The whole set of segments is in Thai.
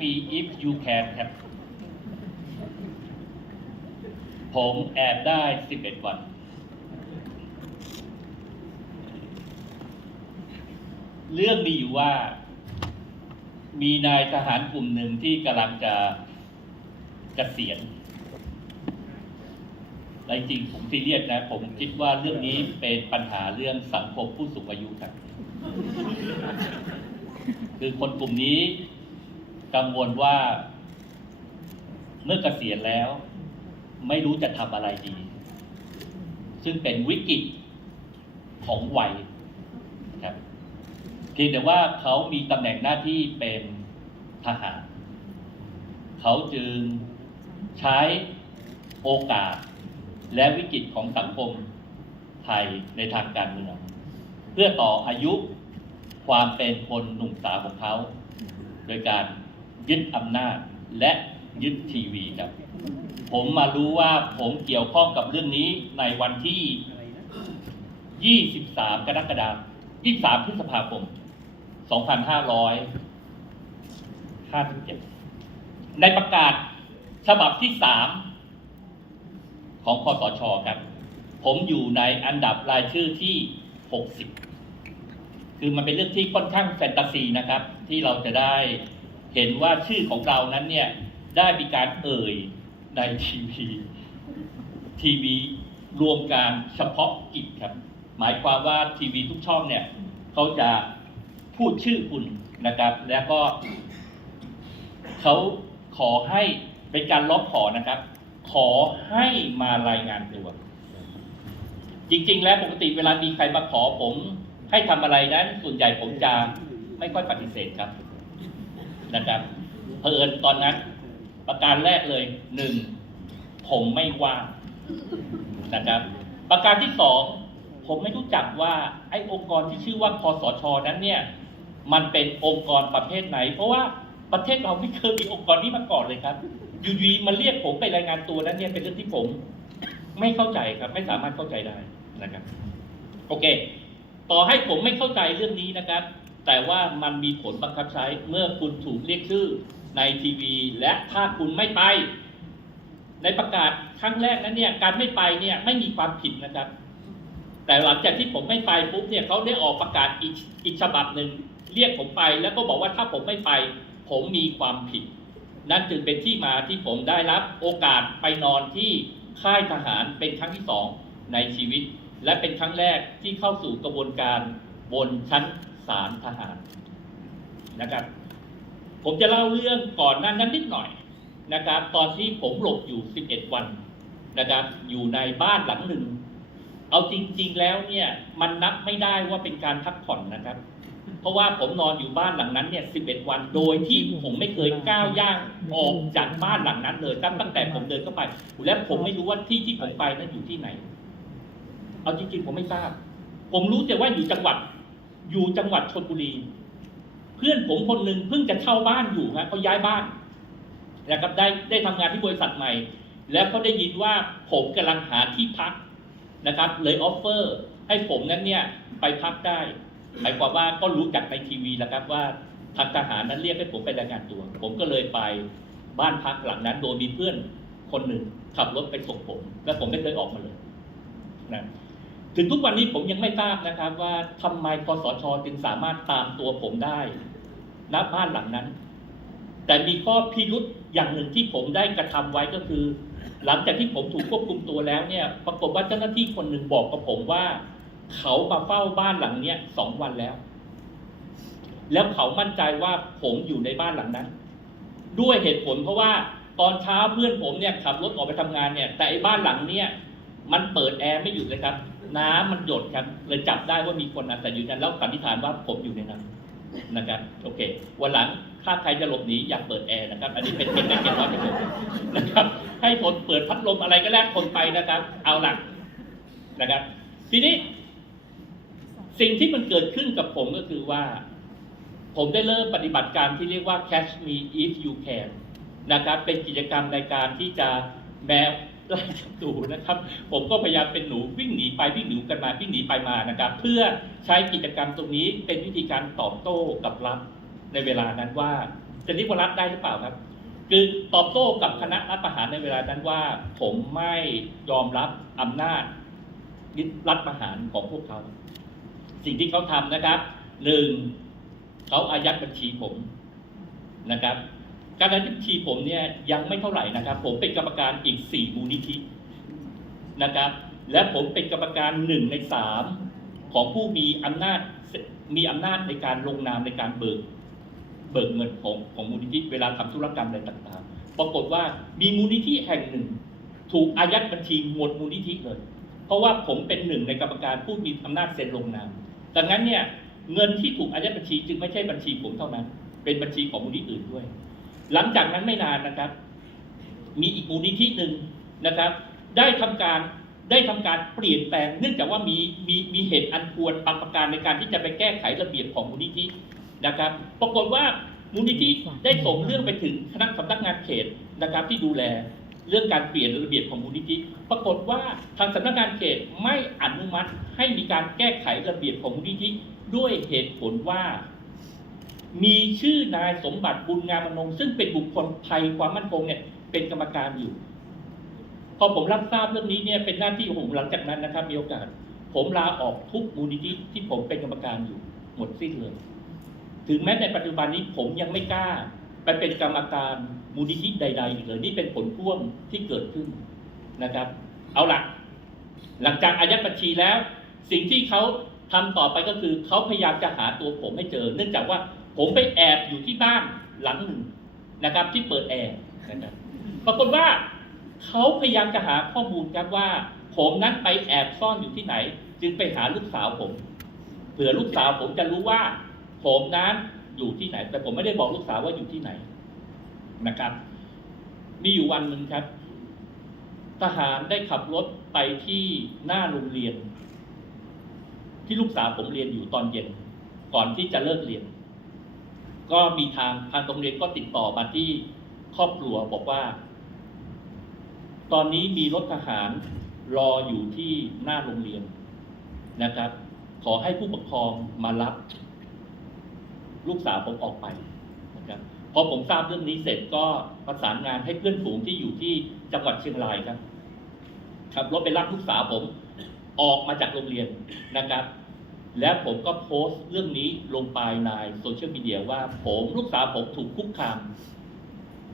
Me If You Can ครับ ผมแอบได้ 11 วัน เรื่องมีอยู่ว่า มีนายทหารกลุ่มหนึ่งที่กำลังจะเกษียณและจริงผมซีเรียสนะ ผมคิดว่าเรื่องนี้เป็นปัญหาเรื่องสังคมผู้สูงอายุครับ คือคนกลุ่มนี้ กังวลว่า เมื่อเกษียณแล้ว ไม่รู้จะทำอะไรดี ซึ่งเป็นวิกฤตของวัยครับเพียงแต่ว่าเขามีตำแหน่งหน้าที่เป็นทหาร เขาจึงใช้โอกาสและวิกฤตของสังคมไทยในทางการเมืองเพื่อต่ออายุความเป็นคนหนุ่มสาวของเขา โดยการ ยึดอำนาจและยึดทีวีครับ ผมมารู้ว่าผมเกี่ยวข้องกับเรื่องนี้ในวันที่ 23 กรกฎาคม 23 พฤษภาคม 2557 ในประกาศฉบับที่ 3 ของคอสชครับ ผมอยู่ในอันดับรายชื่อที่ 60 คือมันเป็นเรื่องที่ค่อนข้างแฟนตาซีนะครับ ที่เราจะได้ เห็นว่าชื่อของเรานั้นเนี่ยได้มีการเอ่ยในทีวีทีวีรวมการเฉพาะกิจครับ หมายความว่าทีวีทุกช่องเนี่ยเขาจะพูดชื่อคุณนะครับ แล้วก็เขาขอให้เป็นการร้องขอนะครับ ขอให้มารายงานตัว จริง ๆ แล้วปกติเวลามีใครมาขอผม ให้ทำอะไรนั้น ส่วนใหญ่ผมจะไม่ค่อยปฏิเสธครับ นะครับเผอิญตอนนั้น ประการแรกเลยหนึ่งผมไม่ว่างนะครับ ประการที่สองผมไม่รู้จักว่าไอ้องค์กรที่ชื่อว่าคอสชนั้นเนี่ยมันเป็นองค์กรประเภทไหน เพราะว่าประเทศเราไม่เคยมีองค์กรนี้มาก่อนเลยครับอยู่ดีมาเรียกผมไปรายงานตัวนั้นเนี่ยเป็นเรื่องที่ผม ไม่เข้าใจครับ ไม่สามารถเข้าใจได้นะครับ โอเค ต่อให้ผมไม่เข้าใจเรื่องนี้นะครับ แต่ว่ามันมีผลบังคับใช้เมื่อคุณถูกเรียกชื่อในทีวี และถ้าคุณไม่ไป ในประกาศครั้งแรกนั้นเนี่ยการไม่ไปเนี่ยไม่มีความผิดนะครับ แต่หลังจากที่ผมไม่ไปปุ๊บเนี่ยเขาได้ออกประกาศอีกอีกฉบับหนึ่งเรียกผมไป แล้วก็บอกว่าถ้าผมไม่ไป ผมมีความผิด นั่นจึงเป็นที่มาที่ผมได้รับโอกาสไปนอนที่ค่ายทหารเป็นครั้งที่สองในชีวิต และเป็นครั้งแรกที่เข้าสู่กระบวนการบนชั้น ศาลทหารนะครับ ผมจะเล่าเรื่องก่อนหนั้นนั้นนิดหน่อยนะครับ ตอนที่ผมหลบอยู่ 11 วันนะครับ อยู่ในบ้านหลังหนึ่ง เอาจริง ๆ แล้วเนี่ย มันนับไม่ได้ว่าเป็นการพักผ่อนนะครับ เพราะว่าผมนอนอยู่บ้านหลังนั้นเนี่ย 11 วัน โดยที่ผมไม่เคยก้าวย่างออกจากบ้านหลังนั้นเลยตั้งตั้งแต่ผมเดินเข้าไป และผมไม่รู้ว่าที่ที่ผมไปนั้นอยู่ที่ไหน เอาจริง ๆ ผมไม่ทราบ ผมรู้แต่ว่าอยู่จังหวัด อยู่จังหวัดชลบุรี เพื่อนผมคนหนึ่งเพิ่งจะเช่าบ้านอยู่ฮะเขาย้ายบ้านนะครับได้ได้ทำงานที่บริษัทใหม่ แล้วเขาได้ยินว่าผมกำลังหาที่พักนะครับ เลยออฟเฟอร์ให้ผมนั้นเนี่ยไปพักได้ หมายความว่าก็รู้จักในทีวีแล้วครับว่าทางทหารนั้นเรียกให้ผมไปรายงานตัว ผมก็เลยไปบ้านพักหลังนั้นโดยมีเพื่อนคนหนึ่งขับรถไปส่งผม และผมไม่เคยออกมาเลยนะ ถึงทุกวันนี้ผมยังไม่ทราบนะครับว่าทำไมคอสชจึงสามารถตามตัวผมได้ณบ้านหลังนั้น แต่มีข้อพิรุษอย่างหนึ่งที่ผมได้กระทำไว้ก็คือ หลังจากที่ผมถูกควบคุมตัวแล้วเนี่ย ปรากฏว่าเจ้าหน้าที่คนหนึ่งบอกกับผมว่า เขามาเฝ้าบ้านหลังเนี้ยสองวันแล้ว แล้วเขามั่นใจว่าผมอยู่ในบ้านหลังนั้น ด้วยเหตุผลเพราะว่าตอนเช้าเพื่อนผมเนี่ยขับรถออกไปทำงานเนี่ย แต่ไอ้บ้านหลังเนี้ยมันเปิดแอร์ไม่หยุดเลยครับ น้ำมันหยดครับเลยจับได้ว่ามีคนอาศัยอยู่นั้นแล้วสันนิษฐานว่าผมอยู่ในนั้นนะครับโอเค วันหลังถ้าใครจะหลบหนีอย่าเปิดแอร์นะครับ อันนี้เป็นเทคนิคเก็บน้อยจากผมนะครับ ให้คนเปิดพัดลมอะไรก็แล้วคนไปนะครับ เอาหลักนะครับ ทีนี้ สิ่งที่มันเกิดขึ้นกับผมก็คือว่า ผมได้เริ่มปฏิบัติการที่เรียกว่า catch me if you can นะครับ เป็นกิจกรรมในการที่จะแมว ไล่จับตูนะครับ ผมก็พยายามเป็นหนูวิ่งหนีไปวิ่งหนีกันมาวิ่งหนีไปมานะครับ เพื่อใช้กิจกรรมตรงนี้เป็นวิธีการตอบโต้กับรัฐในเวลานั้นว่าจะเรียกว่ารัฐได้หรือเปล่าครับ คือตอบโต้กับคณะรัฐประหารในเวลานั้นว่า ผมไม่ยอมรับอำนาจรัฐประหารของพวกเขา สิ่งที่เขาทำนะครับหนึ่งเขาอายัดบัญชีผมนะครับ การอายัดบัญชีผมเนี่ยยังไม่เท่าไหร่นะครับ ผมเป็นกรรมการอีกสี่มูลนิธินะครับ และผมเป็นกรรมการหนึ่งในสามของผู้มีอำนาจมีอำนาจในการลงนามในการเบิกเบิกเงินของของมูลนิธิเวลาทำธุรกรรมอะไรต่างๆ ปรากฏว่ามีมูลนิธิแห่งหนึ่ง ถูกอายัดบัญชีหมดมูลนิธิเลย เพราะว่าผมเป็นหนึ่งในกรรมการผู้มีอำนาจเซ็นลงนามดังนั้นเนี่ยเงินที่ถูกอายัดบัญชีจึงไม่ใช่บัญชีผมเท่านั้น เป็นบัญชีของมูลนิธิอื่นด้วย หลังจากนั้นไม่นานนะครับ มีอีกมูลนิธิหนึ่งนะครับ ได้ทำการได้ทำการเปลี่ยนแปลง เนื่องจากว่ามีมีมีเหตุอันควรบางประการในการที่จะไปแก้ไขระเบียบของมูลนิธินะครับ ปรากฏว่ามูลนิธิได้ส่งเรื่องไปถึงคณะสำนักงานเขตนะครับ ที่ดูแลเรื่องการเปลี่ยนระเบียบของมูลนิธิ ปรากฏว่าทางสำนักงานเขตไม่อนุมัติให้มีการแก้ไขระเบียบของมูลนิธิด้วยเหตุผลว่า มีชื่อนายสมบัติบุญงามอนงซึ่งเป็นบุคคลภัยความมั่นคงเนี่ยเป็นกรรมการอยู่ พอผมรับทราบเรื่องนี้เนี่ยเป็นหน้าที่ของผมหลังจากนั้นนะครับ มีโอกาส ผมลาออกทุกมูลนิธิที่ผมเป็นกรรมการอยู่ หมดสิ้นเลย ถึงแม้ในปัจจุบันนี้ผมยังไม่กล้าไปเป็นกรรมการมูลนิธิใด ๆ อีกเลย นี่เป็นผลพ่วงที่เกิดขึ้นนะครับ เอาละหลังจากอายัดบัญชีแล้ว สิ่งที่เขาทำต่อไปก็คือเขาพยายามจะหาตัวผมให้เจอ เนื่องจากว่า ผมไปแอบอยู่ที่บ้านหลังหนึ่งนะครับ ที่เปิดแอร์นะครับปรากฏว่าเขาพยายามจะหาข้อมูลครับว่า ผมนั้นไปแอบซ่อนอยู่ที่ไหน จึงไปหาลูกสาวผมเผื่อลูกสาวผมจะรู้ว่า ผมนั้นอยู่ที่ไหน แต่ผมไม่ได้บอกลูกสาวว่าอยู่ที่ไหนนะครับ มีอยู่วันหนึ่งครับ ทหารได้ขับรถไปที่หน้าโรงเรียน ที่ลูกสาวผมเรียนอยู่ตอนเย็น ก่อนที่จะเลิกเรียน ก็มีทางทางโรงเรียนก็ติดต่อมาที่ครอบครัวบอกว่า ตอนนี้มีรถทหารรออยู่ที่หน้าโรงเรียนนะครับ ขอให้ผู้ปกครองมารับ ลูกสาวผมออกไปนะครับพอผมทราบเรื่องนี้เสร็จก็ประสานงานให้เพื่อนฝูงที่อยู่ที่จังหวัดเชียงรายครับขับรถไปรับลูกสาวผมออกมาจากโรงเรียนนะครับ แล้วผมก็โพสต์เรื่องนี้ลงไปในโซเชียลมีเดียว่าผมลูกสาวผมถูกคุกคาม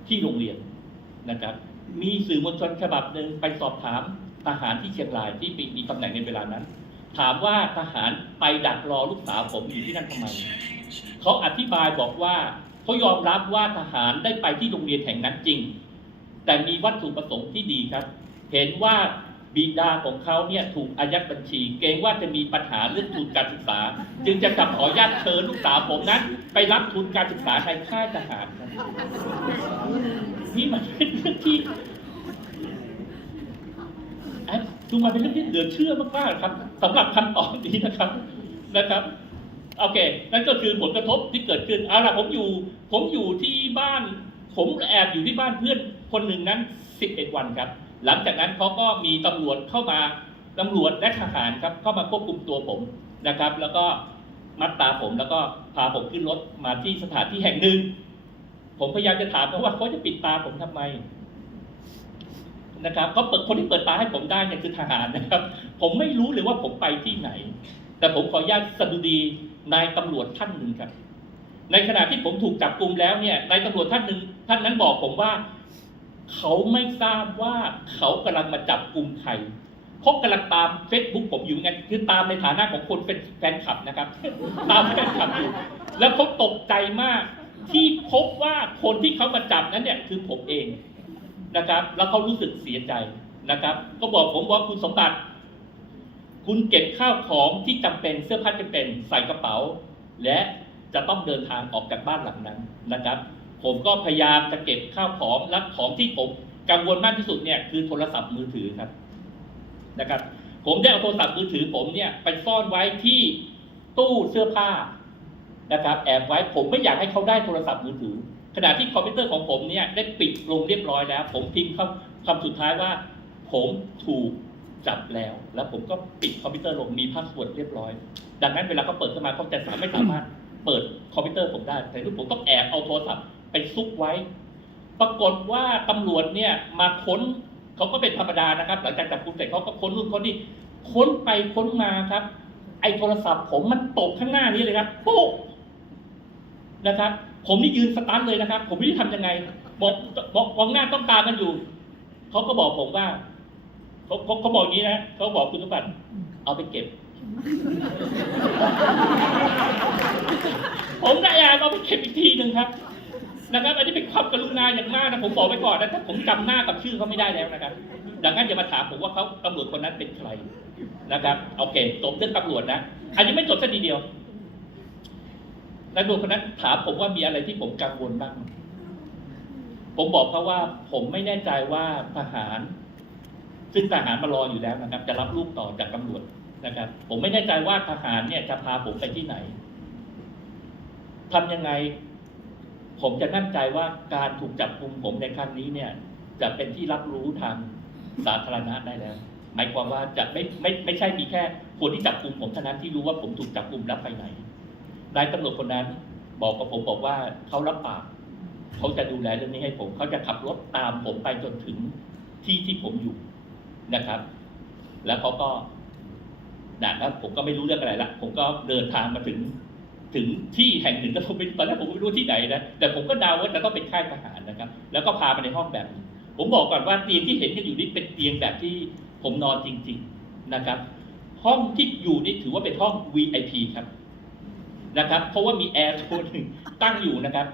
ที่โรงเรียนนะครับ มีสื่อมวลชนฉบับหนึ่งไปสอบถามทหารที่เชียงรายที่มีมีตำแหน่งในเวลานั้น ถามว่าทหารไปดักรอลูกสาวผมอยู่ที่นั่นทำไมเขาอธิบายบอกว่าเขายอมรับว่าทหารได้ไปที่โรงเรียนแห่งนั้นจริง แต่มีวัตถุประสงค์ที่ดีครับ เห็นว่า บิดาของเขาเนี่ยถูกอายัดบัญชี เกรงว่าจะมีปัญหาเรื่องทุนการศึกษา จึงจะกลับขออนุญาตเชิญลูกสาวผมนั้น ไปรับทุนการศึกษาในค่ายทหารนี่มันเป็นเรื่องที่ดูมันเป็นเรื่องที่เหลือเชื่อมากๆครับสำหรับคำตอบนี้นะครับนะครับโอเค นั่นก็คือผลกระทบที่เกิดขึ้นเอาล่ะผมอยู่ผมอยู่ที่บ้าน ผมแอบอยู่ที่บ้านเพื่อนคนหนึ่งนั้น 11 วันครับ หลังจากนั้นเขาก็มีตำรวจเข้ามาตำรวจและทหารครับเข้ามาควบคุมตัวผมนะครับ แล้วก็มัดตาผมแล้วก็พาผมขึ้นรถมาที่สถานที่แห่งหนึ่ง ผมพยายามจะถามเขาว่าเขาจะปิดตาผมทำไมนะครับเขาเปิดคนที่เปิดตาให้ผมได้เนี่ยคือทหารนะครับ ผมไม่รู้เลยว่าผมไปที่ไหน แต่ผมขออนุญาตสดุดีนายตำรวจท่านหนึ่งครับ ในขณะที่ผมถูกจับกลุ่มแล้วเนี่ยนายตำรวจท่านหนึ่งท่านนั้นบอกผมว่า เขาไม่ทราบว่าเขากำลังมาจับกลุ่มใครเขากำลังตามเฟซบุ๊กผมอยู่งั้นคือตามในฐานะของคนเป็นแฟนคลับนะครับ ตามแฟนคลับอยู่แล้วเขาตกใจมาก ที่พบว่าคนที่เขามาจับนั้นเนี่ยคือผมเองนะครับ แล้วเขารู้สึกเสียใจนะครับ ก็บอกผมว่าคุณสมบัติ คุณเก็บข้าวของที่จำเป็นเสื้อผ้าจำเป็นใส่กระเป๋า และจะต้องเดินทางออกจากบ้านหลังนั้นนะครับ ผมก็พยายามจะเก็บข้าวของและของที่ผมกังวลมากที่สุดเนี่ยคือโทรศัพท์มือถือครับนะครับ ผมได้เอาโทรศัพท์มือถือผมเนี่ยไปซ่อนไว้ที่ตู้เสื้อผ้านะครับแอบไว้ผมไม่อยากให้เขาได้โทรศัพท์มือถือ ขณะที่คอมพิวเตอร์ของผมเนี่ยได้ปิดลงเรียบร้อยแล้ว ผมพิมพ์คำคำสุดท้ายว่า ผมถูกจับแล้ว แล้วผมก็ปิดคอมพิวเตอร์ลงมีพาสเวิร์ดเรียบร้อย ดังนั้นเวลาเขาเปิดขึ้นมาเขาจะสามารถไม่สามารถเปิดคอมพิวเตอร์ผมได้แต่ทุกผมต้องแอบเอาโทรศัพท์ ซุกไว้ ปรากฏว่าตำรวจเนี่ยมาค้นเขาก็เป็นธรรมดานะครับ หลังจากจับกุมเสร็จเขาก็ค้นนู่นค้นนี่ค้นไปค้นมาครับ ไอ้โทรศัพท์ผมมันตกข้างหน้านี้เลยครับโป๊ะนะครับ ผมนี่ยืนสตันเลยนะครับ ผมไม่รู้ทำยังไงบอกบอกมองหน้าต้องตากันอยู่เขาก็บอกผมว่าเขาเขาเขาบอกอย่างนี้นะเขาบอกคุณสมบัติเอาไปเก็บ ผมก็แอบเอาไปเก็บอีกทีหนึ่งครับ นะครับ อันนี้เป็นความกรุณาอย่างมากนะผมบอกไว้ก่อนนะถ้าผมจำหน้ากับชื่อเขาไม่ได้แล้วนะครับ ดังนั้นอย่ามาถามผมว่าเขาตำรวจคนนั้นเป็นใครนะครับโอเคจบเรื่องตำรวจนะอันนี้ไม่จบสักทีเดียวตำรวจคนนั้นถามผมว่ามีอะไรที่ผมกังวลบ้าง ผมบอกเขาว่า ผมไม่แน่ใจว่าทหาร ซึ่งทหารมารออยู่แล้วนะครับ จะรับลูกต่อจากตำรวจนะครับ ผมไม่แน่ใจว่าทหารเนี่ยจะพาผมไปที่ไหนทำยังไง ผมจะมั่นใจว่าการถูกจับกลุมผมในครั้งนี้เนี่ย จะเป็นที่รับรู้ทางสาธารณะได้แล้ว หมายความว่าจะไม่ไม่ไม่ใช่มีแค่คนที่จับกลุมผมเท่านั้นที่รู้ว่าผมถูกจับกลุมแล้วไปไหนนายตำรวจคนนั้นบอกกับผมบอกว่าเขารับปากเขาจะดูแลเรื่องนี้ให้ผม เขาจะขับรถตามผมไปจนถึงที่ที่ผมอยู่นะครับ แล้วเขาก็ด่านแล้วผมก็ไม่รู้เรื่องอะไรละผมก็เดินทางมาถึง ถึงที่แห่งหนึ่งแล้วผมตอนแรกผมไม่รู้ที่ไหนนะแต่ผมก็เดาว่าจะต้องเป็นค่ายทหารนะครับ แล้วก็พาไปในห้องแบบนี้ผมบอกก่อนว่าเตียงที่เห็นกันอยู่นี่เป็นเตียงแบบที่ผมนอนจริง ๆนะครับ ห้องที่อยู่นี่ถือว่าเป็นห้อง VIP ครับนะครับ เพราะว่ามีแอร์ตัวหนึ่งตั้งอยู่นะครับ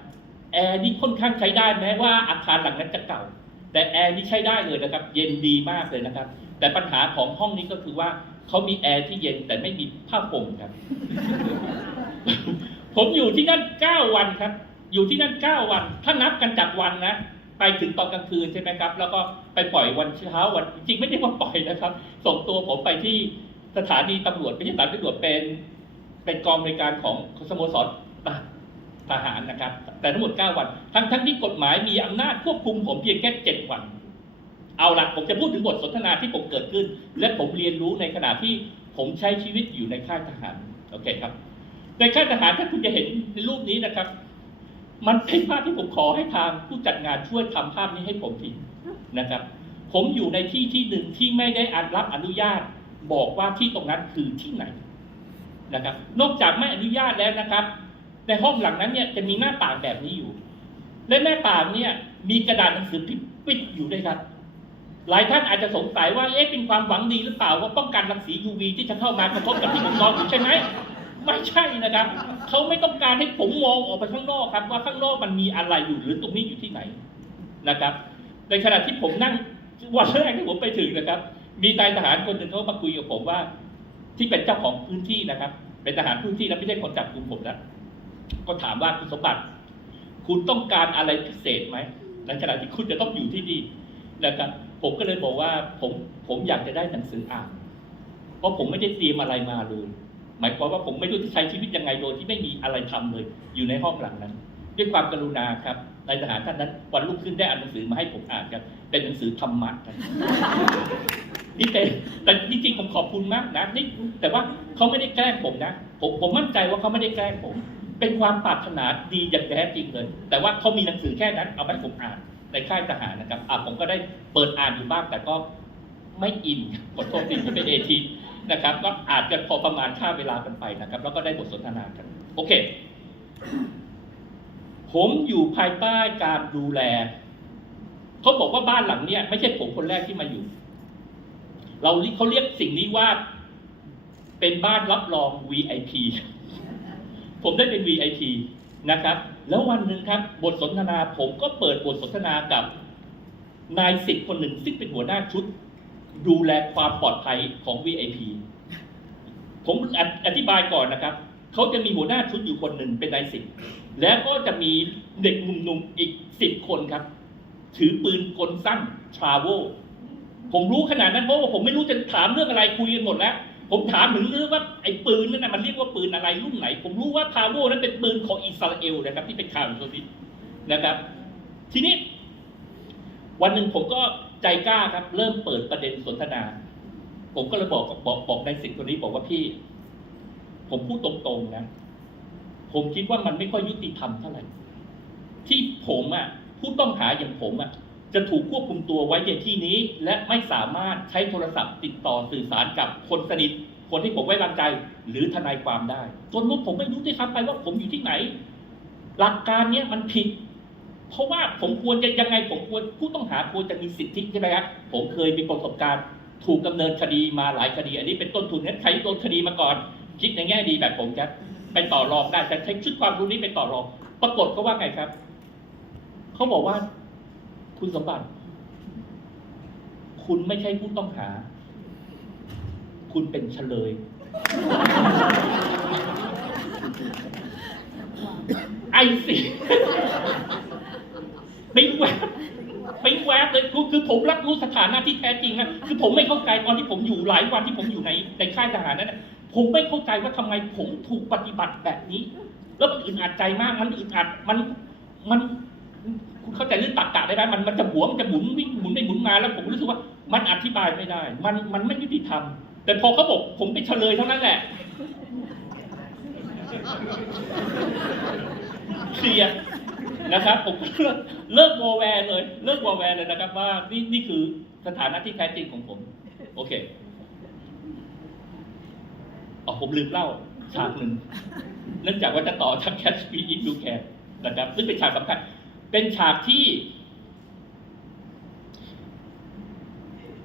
แอร์นี่ค่อนข้างใช้ได้แม้ว่าอาคารหลังนั้นจะเก่า แต่แอร์นี่ใช้ได้เลยนะครับ เย็นดีมากเลยนะครับ แต่ปัญหาของห้องนี้ก็คือว่าเขามีแอร์ที่เย็นแต่ไม่มีผ้าห่มครับ ผมอยู่ที่นั่นเก้าวันครับ อยู่ที่นั่นเก้าวัน ถ้านับกันจากวันนะไปถึงตอนกลางคืนใช่ไหมครับ แล้วก็ไปปล่อยวันเช้าวันจริงไม่ได้ว่าปล่อยนะครับ ส่งตัวผมไปที่สถานีตำรวจไม่ใช่สถานีตำรวจเป็นเป็นกองบริการของสโมสรทหารนะครับ แต่ทั้งหมดเก้าวัน ทั้งทั้งที่กฎหมายมีอำนาจควบคุมผมเพียงแค่เจ็ดวัน เอาละผมจะพูดถึงบทสนทนาที่ผมเกิดขึ้น และผมเรียนรู้ในขณะที่ผมใช้ชีวิตอยู่ในค่ายทหาร โอเคครับ ในค่ายทหารถ้าคุณจะเห็นในรูปนี้นะครับ มันเป็นภาพที่ผมขอให้ทางผู้จัดงานช่วยทำภาพนี้ให้ผมทีนะครับ ผมอยู่ในที่ที่หนึ่งที่ไม่ได้อันรับอนุญาตบอกว่าที่ตรงนั้นคือที่ไหนนะครับ นอกจากไม่อนุญาตแล้วนะครับ ในห้องหลังนั้นเนี่ยจะมีหน้าต่างแบบนี้อยู่ และหน้าต่างเนี่ย มีกระดาษหนังสือพิมพ์ปิดอยู่ด้วยครับ หลายท่านอาจจะสงสัยว่าเอ๊ะเป็นความหวังดีหรือเปล่าว่าป้องกันรังสี UV ที่จะเข้ามากระทบกับที่ผมนอนอยู่ใช่ไหม ไม่ใช่นะครับ เขาไม่ต้องการให้ผมมองออกไปข้างนอกครับ ว่าข้างนอกมันมีอะไรอยู่หรือตรงนี้อยู่ที่ไหนนะครับ ในขณะที่ผมนั่งวันแรกที่ผมไปถึงนะครับ มีนายทหารคนหนึ่งเขามาคุยกับผมว่า ที่เป็นเจ้าของพื้นที่นะครับ เป็นทหารพื้นที่แล้วไม่ใช่คนจับกุมผมนะก็ถามว่าคุณสมบัติ คุณต้องการอะไรพิเศษไหมในขณะที่คุณจะต้องอยู่ที่นี่นะครับ ผมก็เลยบอกว่าผมผมอยากจะได้หนังสืออ่านเพราะผมไม่ได้เตรียมอะไรมาเลย หมายความว่าผมไม่รู้จะใช้ชีวิตยังไงโดยที่ไม่มีอะไรทำเลย อยู่ในห้องหลังนั้น ด้วยความกรุณาครับนายทหารท่านนั้นวันรุ่งขึ้นได้อ่านหนังสือมาให้ผมอ่านครับ เป็นหนังสือธรรมะครับนี่เป็นแต่จริงๆผมขอบคุณมากนะนี่แต่ว่าเขาไม่ได้แกล้งผมนะผมผมมั่นใจว่าเขาไม่ได้แกล้งผม เป็นความปรารถนาดีอย่างแท้จริงเลย แต่ว่าเขามีหนังสือแค่นั้นเอาไปให้ผมอ่านในค่ายทหารนะครับอะผมก็ได้เปิดอ่านอยู่บ้างแต่ก็ไม่อินขอโทษที่เป็นเอที นะครับก็อาจจะพอประมาณค่าเวลากันไปนะครับ แล้วก็ได้บทสนทนากัน โอเค ผมอยู่ภายใต้การดูแลเขาบอกว่าบ้านหลังเนี้ยไม่ใช่ผมคนแรกที่มาอยู่ เราเขาเรียกสิ่งนี้ว่า เป็นบ้านรับรอง VIP ผมได้เป็น VIP นะครับ แล้ววันหนึ่งครับ บทสนทนาผมก็เปิดบทสนทนากับนายสิทธิ์คนหนึ่งซึ่งเป็นหัวหน้าชุด ดูแลความปลอดภัยของ VIP ผมอธิบายก่อนนะครับเขาจะมีหัวหน้าชุดอยู่คนหนึ่งเป็นนายสิทธิ์แล้วก็จะมีเด็กหนุ่มๆอีกสิบคนครับ ถือปืนกลสั้นทราโวผมรู้ขนาดนั้นเพราะว่าผมไม่รู้จะถามเรื่องอะไรคุยกันหมดแล้ว ผมถามถึงเรื่องว่าไอ้ปืนนั่นนะมันเรียกว่าปืนอะไรรุ่นไหน ผมรู้ว่าทราโวนั้นเป็นปืนของอิสราเอลนะครับ ที่เป็นข่าวอยู่ตรงนี้นะครับ ทีนี้ วันหนึ่งผมก็ ใจกล้าครับ เริ่มเปิดประเด็นสนทนา ผมก็เลยบอกบอกบอกในสิ่งคนนี้บอกว่าพี่ ผมพูดตรงๆนะผผมคิดว่ามันไม่ค่อยยุติธรรมเท่าไหร่ที่ผมอะผู้ต้องหาอย่างผมอะ จะถูกควบคุมตัวไว้ในที่นี้ และไม่สามารถใช้โทรศัพท์ ติดต่อสื่อสารกับคนสนิทคนที่ผมไว้วางใจ หรือทนายความได้จนรู้ผมไม่รู้ด้วยซ้ำไปว่าผมอยู่ที่ไหน หลักการเนี้ยมันผิด เพราะว่าผมควรจะยังไงผมควรผู้ต้องหาควรจะมีสิทธิใช่ไหมครับผมเคยมีประสบการณ์ ถูกดำเนินคดีมาหลายคดี อันนี้เป็นต้นทุนนั้นใครโดนคดีมาก่อน คิดในแง่ดีแบบผมจะไปต่อรองได้จะใช้ชุดความรู้นี้ไปต่อรอง ปรากฏเขาว่าไงครับเขาบอกว่า คุณสมบัติ คุณไม่ใช่ผู้ต้องหา คุณเป็นเฉลย ไอ้สิ ไม่แวบไม่แวบเลยคือคือผมรับรู้สถานะที่แท้จริงนะคือผมไม่เข้าใจตอนที่ผมอยู่หลายวันที่ผมอยู่ในในค่ายทหารนั้นนะผมไม่เข้าใจว่าทำไมผมถูกปฏิบัติแบบนี้ แล้วมันอึดอัดใจมากมันอึดอัดมันมันคุณเข้าใจเรื่องตักกะได้ไหมมันมันจะหวงมันจะหมุนวิ่งหมุนไม่หมุนมาแล้วผมรู้สึกว่ามันอธิบายไม่ได้ มันมันไม่ยุติธรรมแต่พอเขาบอกผมเป็นเฉลยเท่านั้นแหละเคลียร์ นะครับผมก็เลิกเลิกวอแวร์เลยเลิกวอแวร์เลยนะครับ ว่านี่นี่คือสถานะที่แท้จริงของผม โอเคอ๋อผมลืมเล่าฉากหนึ่งเนื่องจากว่าจะต่อจาก Catch Me If You Can นะครับซึ่งเป็นฉากสำคัญ เป็นฉากที่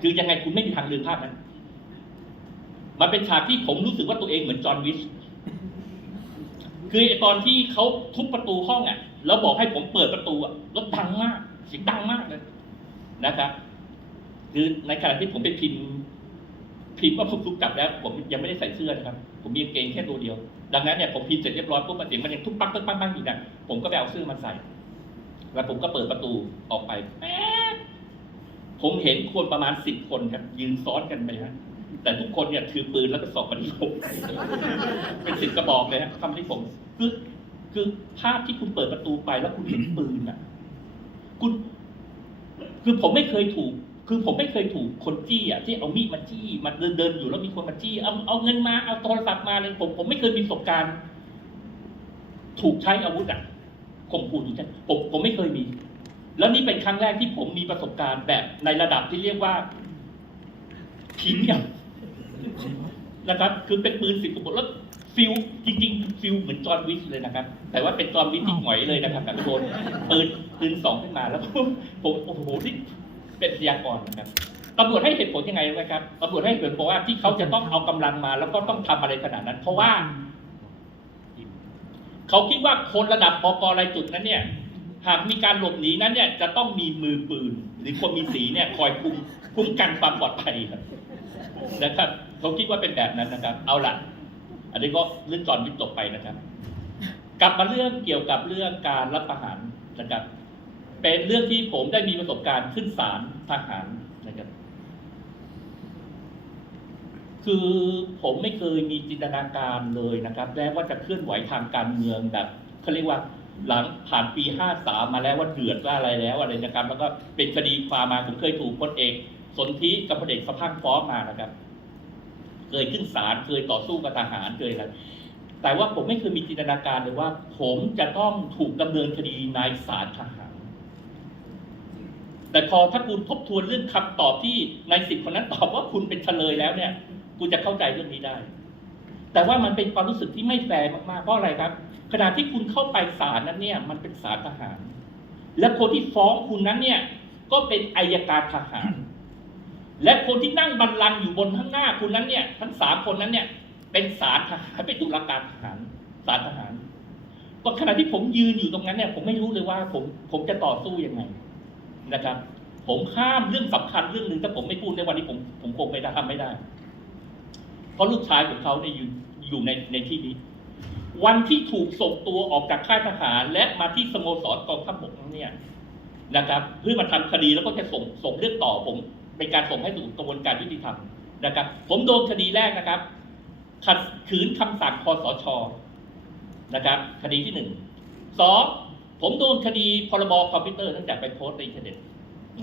คือยังไงคุณไม่มีทางลืมภาพนั้นมันเป็นฉากที่ผมรู้สึกว่าตัวเองเหมือนจอห์นวิชคือตอนที่เขาทุบประตูห้องอะ แล้วบอกให้ผมเปิดประตูอะแล้วดังมากเสียงดังมากเลยนะครับคือในขณะที่ผมไปพิมพ์พิมพ์ว่าผมถูกจับแล้ว ผมยังไม่ได้ใส่เสื้อนะครับ ผมมีกางเกงแค่ตัวเดียว ดังนั้นเนี่ยผมพิมพ์เสร็จเรียบร้อยปุ๊บมันเสียงมันยังทุบปั๊กปั๊กปั๊กปักอยู่เนี่ยผมก็ไปเอาเสื้อมาใส่ แล้วผมก็เปิดประตูออกไปผมเห็นคนประมาณสิบคนครับ ยืนซ้อนกันไปฮะแต่ทุกคนเนี่ยถือปืนแล้วก็สอบมาที่ผมเป็นสิบกระบอกเลยฮะทำที่ผมคือ คือภาพที่คุณเปิดประตูไปแล้วคุณเห็นปืนอะ คุณ คือผมไม่เคยถูก คือผมไม่เคยถูกคนจี้อะที่เอามีดมาจี้มาเดินเดินอยู่แล้วมีคนมาจี้เอาเอาเงินมาเอาโทรศัพท์มาเลยผมผมไม่เคยมีประสบการณ์ ถูกใช้อาวุธอะข่มขู่ถูกใช้ผมผมไม่เคยมี แล้วนี่เป็นครั้งแรกที่ผมมีประสบการณ์แบบในระดับที่เรียกว่าพรีเมียมนะครับ คือเป็นปืนสิบกระบอกแล้ว ฟิลจริงๆฟิลเหมือนจอห์นวิชเลยนะครับ แต่ว่าเป็นจอห์นวิชที่หงอยเลยนะครับแบบโดนปืนปืนสองขึ้นมาแล้วผมผมโอ้โหที่เป็นพยากรณ์นะครับตำรวจให้เหตุผลยังไงรู้ไหมครับตำรวจให้เหตุผลบอกว่าที่เขาจะต้องเอากำลังมา แล้วก็ต้องทำอะไรขนาดนั้น เพราะว่า เขาคิดว่าคนระดับบกรายจุดนั้นเนี่ย หากมีการหลบหนีนั้นเนี่ย จะต้องมีมือปืน หรือคนมีสีเนี่ยคอยคุมคุ้มกันความปลอดภัยครับนะครับ เขาคิดว่าเป็นแบบนั้นนะครับ เอาละ อันนี้ก็เรื่องจอนวิทย์จบไปนะครับ กลับมาเรื่องเกี่ยวกับเรื่องการรับประหารนะครับ เป็นเรื่องที่ผมได้มีประสบการณ์ขึ้นศาลทหารนะครับ คือผมไม่เคยมีจินตนาการเลยนะครับแม้ว่าจะเคลื่อนไหวทางการเมืองแบบเขาเรียกว่าหลังผ่านปี 53 มาแล้วว่าเดือดว่าอะไรแล้วอะไรนะครับ แล้วก็เป็นคดีความมาผมเคยถูกพลเอก สนธิกับพลเอกสะพังฟ้องมานะครับ เคยขึ้นศาลเคยต่อสู้กับทหารเคยอะไรแต่ว่าผมไม่เคยมีจินตนาการเลยว่า ผมจะต้องถูกดำเนินคดีในศาลทหาร แต่พอถ้าคุณทบทวนเรื่องคำตอบที่นายสิบคนนั้นตอบว่าคุณเป็นเฉลยแล้วเนี่ยคุณจะเข้าใจเรื่องนี้ได้ แต่ว่ามันเป็นความรู้สึกที่ไม่แฟร์มากๆเพราะอะไรครับ ขณะที่คุณเข้าไปศาลนั้นเนี่ย มันเป็นศาลทหาร และคนที่ฟ้องคุณนั้นเนี่ย ก็เป็นอายการทหาร และคนที่นั่งบัลลังก์อยู่บนข้างหน้าคุณนั้นเนี่ย ทั้งสามคนนั้นเนี่ย เป็นศาลทหารเป็นตุลาการทหารศาลทหารก็ขณะที่ผมยืนอยู่ตรงนั้นเนี่ย ผมไม่รู้เลยว่า ผมผมจะต่อสู้ยังไงนะครับ ผมข้ามเรื่องสำคัญเรื่องหนึ่งถ้าผมไม่พูดในวันนี้ผมผมคงไม่ได้ทำไม่ได้ เพราะลูกชายของเขาเนี่ยอยู่อยู่ในในที่นี้ วันที่ถูกส่งตัวออกจากค่ายทหาร และมาที่สโมสรกองทัพบกนั้นเนี่ยนะครับเพื่อมาทำคดีแล้วก็จะส่งส่งเรื่องต่อผม เป็นการส่งให้สู่กระบวนการยุติธรรมนะครับ ผมโดนคดีแรกนะครับ ขัดขืนคำสั่งคอสชนะครับ คดีที่หนึ่งสองผมโดนคดีพรบคอมพิวเตอร์ตั้งแต่ไปโพสต์ในอินเทอร์เน็ต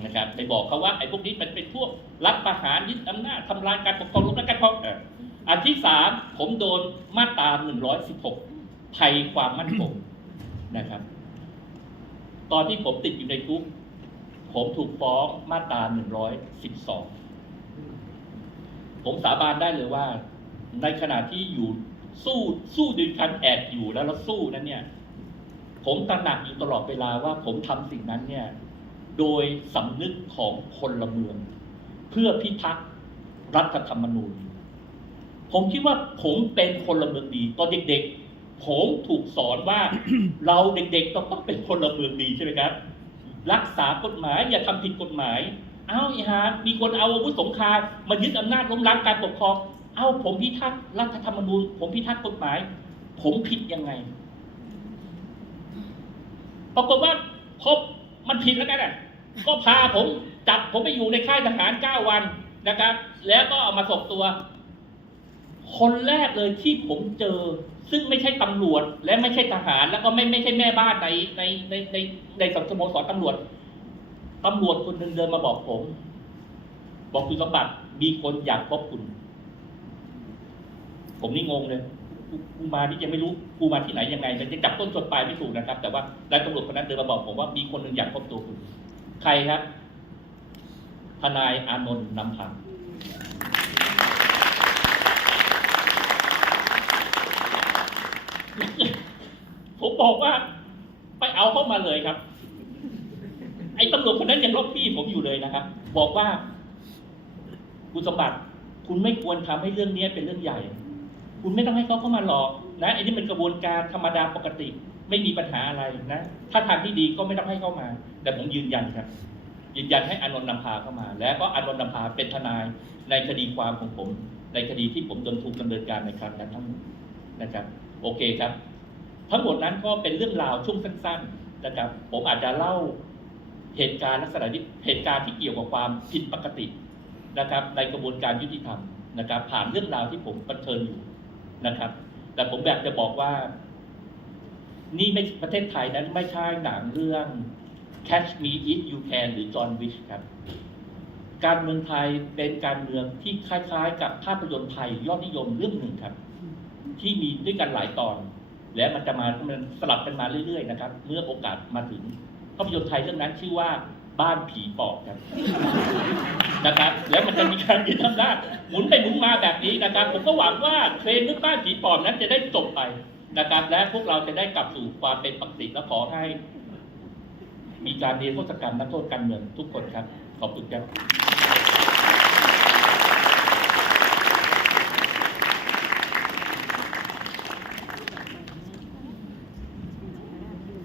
นะครับไปบอกเขาว่าไอ้พวกนี้มันเป็นพวกรัฐประหารยึดอำนาจทำลายการปกครองล้มและการปกครองอ่ออันที่สามผมโดนมาตรา116ภัยความมั่นคงนะครับ ตอนที่ผมติดอยู่ในคุก ผมถูกฟ้องมาตรา 112 ผมสาบานได้เลยว่า ในขณะที่อยู่สู้สู้ด้วยกันแอบอยู่แล้วแล้วสู้นั้นเนี่ย ผมตระหนักอยู่ตลอดเวลาว่าผมทำสิ่งนั้นเนี่ย โดยสำนึกของพลเมือง เพื่อพิทักษ์รัฐธรรมนูญ ผมคิดว่าผมเป็นพลเมืองดีตอนเด็กๆ ผมถูกสอนว่าเราเด็กๆต้องต้องเป็นพลเมืองดีใช่ไหมครับ รักษากฎหมาย อย่าทำผิดกฎหมาย เอ้าอีฮามีคนเอาอาวุธสงครามมายึดอำนาจล้มล้างการปกครอง เอ้าผมพิทักษ์รัฐธรรมนูญ ผมพิทักษ์กฎหมาย ผมผิดยังไง ปรากฏว่าพบมันผิดแล้วกันอะ ก็พาผมจับผมไปอยู่ในค่ายทหารเก้าวันนะครับ แล้วก็เอามาส่งตัว คนแรกเลยที่ผมเจอ ซึ่งไม่ใช่ตำรวจ และไม่ใช่ทหาร แล้วก็ไม่ไม่ใช่แม่บ้านในในในในในสโมสรตำรวจตำรวจคนหนึ่งเดินมาบอกผม บอกคุณสมบัติมีคนอยากพบคุณ ผมนี่งงเลยกูกูมาที่ยังไม่รู้กูมาที่ไหนยังไงมันจะจับต้นชนปลายไม่ถูกนะครับ แต่ว่านายตำรวจคนนั้นเดินมาบอกผมว่ามีคนหนึ่งอยากพบตัวคุณ ใครครับ ทนายอานนท์นำพัง ผมบอกว่า ไปเอาเข้ามาเลยครับ ไอ้ตำรวจคนนั้นยังล็อบบี้ผมอยู่เลยนะครับ บอกว่า คุณสมบัติ คุณไม่ควรทำให้เรื่องนี้เป็นเรื่องใหญ่ คุณไม่ต้องให้เขาเข้ามาหลอก นะไอ้นี่เป็นกระบวนการธรรมดาปกติ ไม่มีปัญหาอะไรนะ ถ้าทางที่ดีก็ไม่ต้องให้เข้ามา แต่ผมยืนยันครับ ยืนยันให้อานนท์นำพาเข้ามา แล้วก็อานนท์นำพาเป็นทนายในคดีความของผม ในคดีที่ผมโดนถูกดำเนินการในครั้งนั้นทั้งหมดนะครับ โอเคครับ ทั้งหมดนั้นก็เป็นเรื่องราวช่วงสั้น ๆนะครับ ผมอาจจะเล่าเหตุการณ์ลักษณะที่เหตุการณ์ที่เกี่ยวกับความผิดปกตินะครับ ในกระบวนการยุติธรรมนะครับ ผ่านเรื่องราวที่ผมบันเทิงอยู่นะครับ แต่ผมอยากจะบอกว่า นี่ไม่ประเทศไทยนั้นไม่ใช่หนังเรื่อง Catch Me If You Can หรือ John Wick ครับ การเมืองไทยเป็นการเมืองที่คล้ายๆ กับภาพยนตร์ไทยยอดนิยมเรื่องหนึ่งครับ ที่มีด้วยกันหลายตอน และมันจะมามันสลับกันมาเรื่อยๆนะครับ เมื่อโอกาสมาถึงภาพยนตร์ไทยเรื่องนั้นชื่อว่าบ้านผีปอบครับนะครับ แล้วมันจะมีการยึดอำนาจหมุนไปหมุนมาแบบนี้นะครับ ผมก็หวังว่าเทรนด์เรื่องบ้านผีปอบนั้นจะได้จบไปนะครับ และพวกเราจะได้กลับสู่ความเป็นปกติและขอให้ มีการเรียนโทษกรรมนักโทษการเมืองทุกคนครับ ขอบคุณครับ